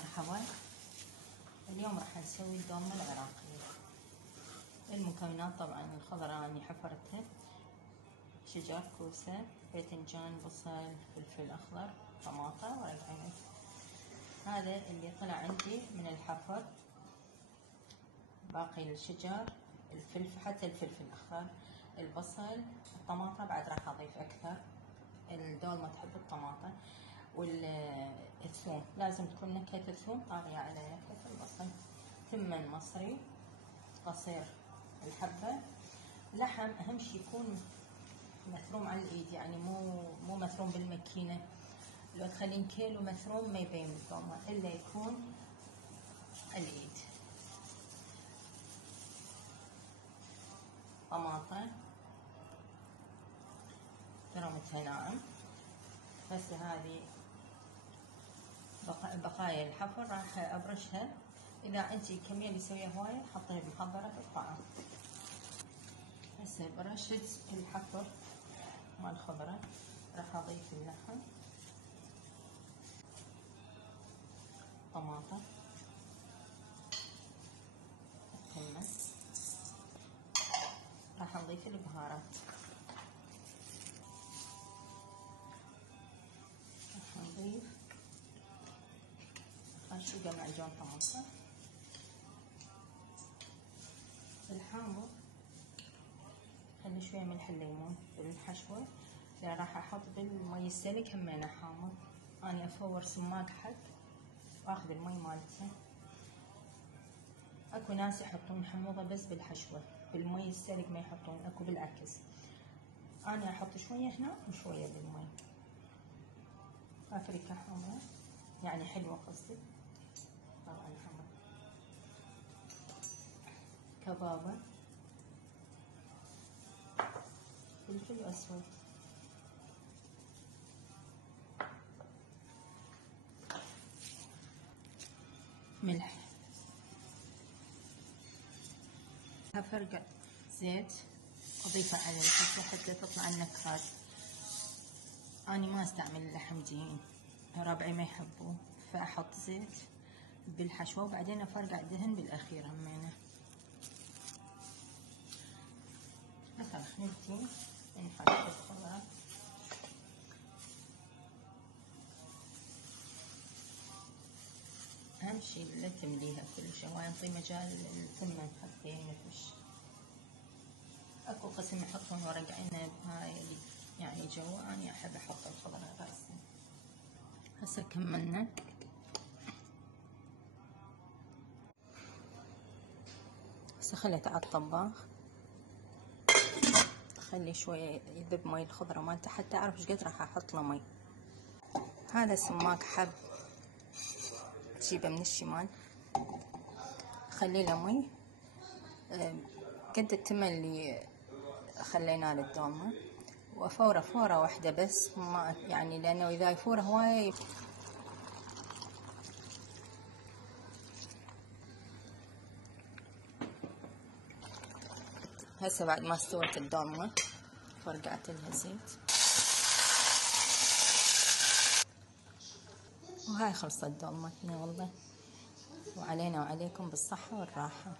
مرحبا. اليوم راح نسوي الدولمة العراقية. المكونات طبعا الخضرة اني حفرتها: شجر، كوسة، باذنجان، بصل، فلفل اخضر، طماطة، ورق عنب. هذا اللي طلع عندي من الحفر. باقي الشجر، الفلفل، حتى الفلفل الاخضر، البصل، الطماطة بعد راح اضيف اكثر. الدولمة تحب الطماطة. والثوم لازم تكون نكهة الثوم طاغية على نكهة البصل. ثمن مصري قصير الحبة. لحم أهم شي يكون مثروم على الإيد، يعني مو مثروم بالماكينة. لو تخلين كيلو مثروم ما يبين بالدولمة إلا يكون على الإيد. طماطة فرمتها ناعم. هسه هذه بقايا الحفر راح ابرشها. اذا انتي الكميه اللي تسويها هوايه حطيها بمحضره الطعام. هسه برشت الحفر مال الخضره. راح اضيف اللحم، طماطه، الثوم، راح نضيف البهارات. راح نضيف خشوقة معجون طماطة. الحامض خلي شوية ملح الليمون بالحشوة، لأن راح أحط بالمي السلق همينة حامض. أنا أفور سماق حب وأخذ المي مالتها. أكو ناس يحطون حموضة بس بالحشوة، بالمي السلق ما يحطون، أكو بالعكس. أنا أحط شوية هنا وشوية بالمي. بابريكا حمرا يعني حلوة قصدي، طبعا حمرا. كبابة، فلفل أسود، ملح. هفرقع زيت أضيفه على الحشوة حتى تطلع النكهات. أنا ما أستعمل اللحم دهين، ربعي ما يحبوه، فأحط زيت بالحشوة وبعدين أفرقع دهن بالأخير همينة. مثلا خليتي نحط الخضار. أهم شي لا تمليها كل شي، نعطي مجال الثمن حتى ينفش. أكو قسم يحطون ورق عنب، هاي اللي يعني جوا. أنا أحب أحط الخضرة رأسا. هسه كملنا. هسه خليته على الطباخ، خلي شوية يذب مي الخضرة مالته حتى أعرف ايش قد راح أحط له مي. هذا سماق حب تجيبه من الشمال، خلي له مي قد التمن اللي خليناه للدولمة، وافوره فورة واحدة بس، ما يعني لأنه إذا يفور هواية هسه بعد ما استوت الدولمة فرقعت لها زيت، وهاي خلصت دولمتنا والله. وعلينا وعليكم بالصحة والراحة.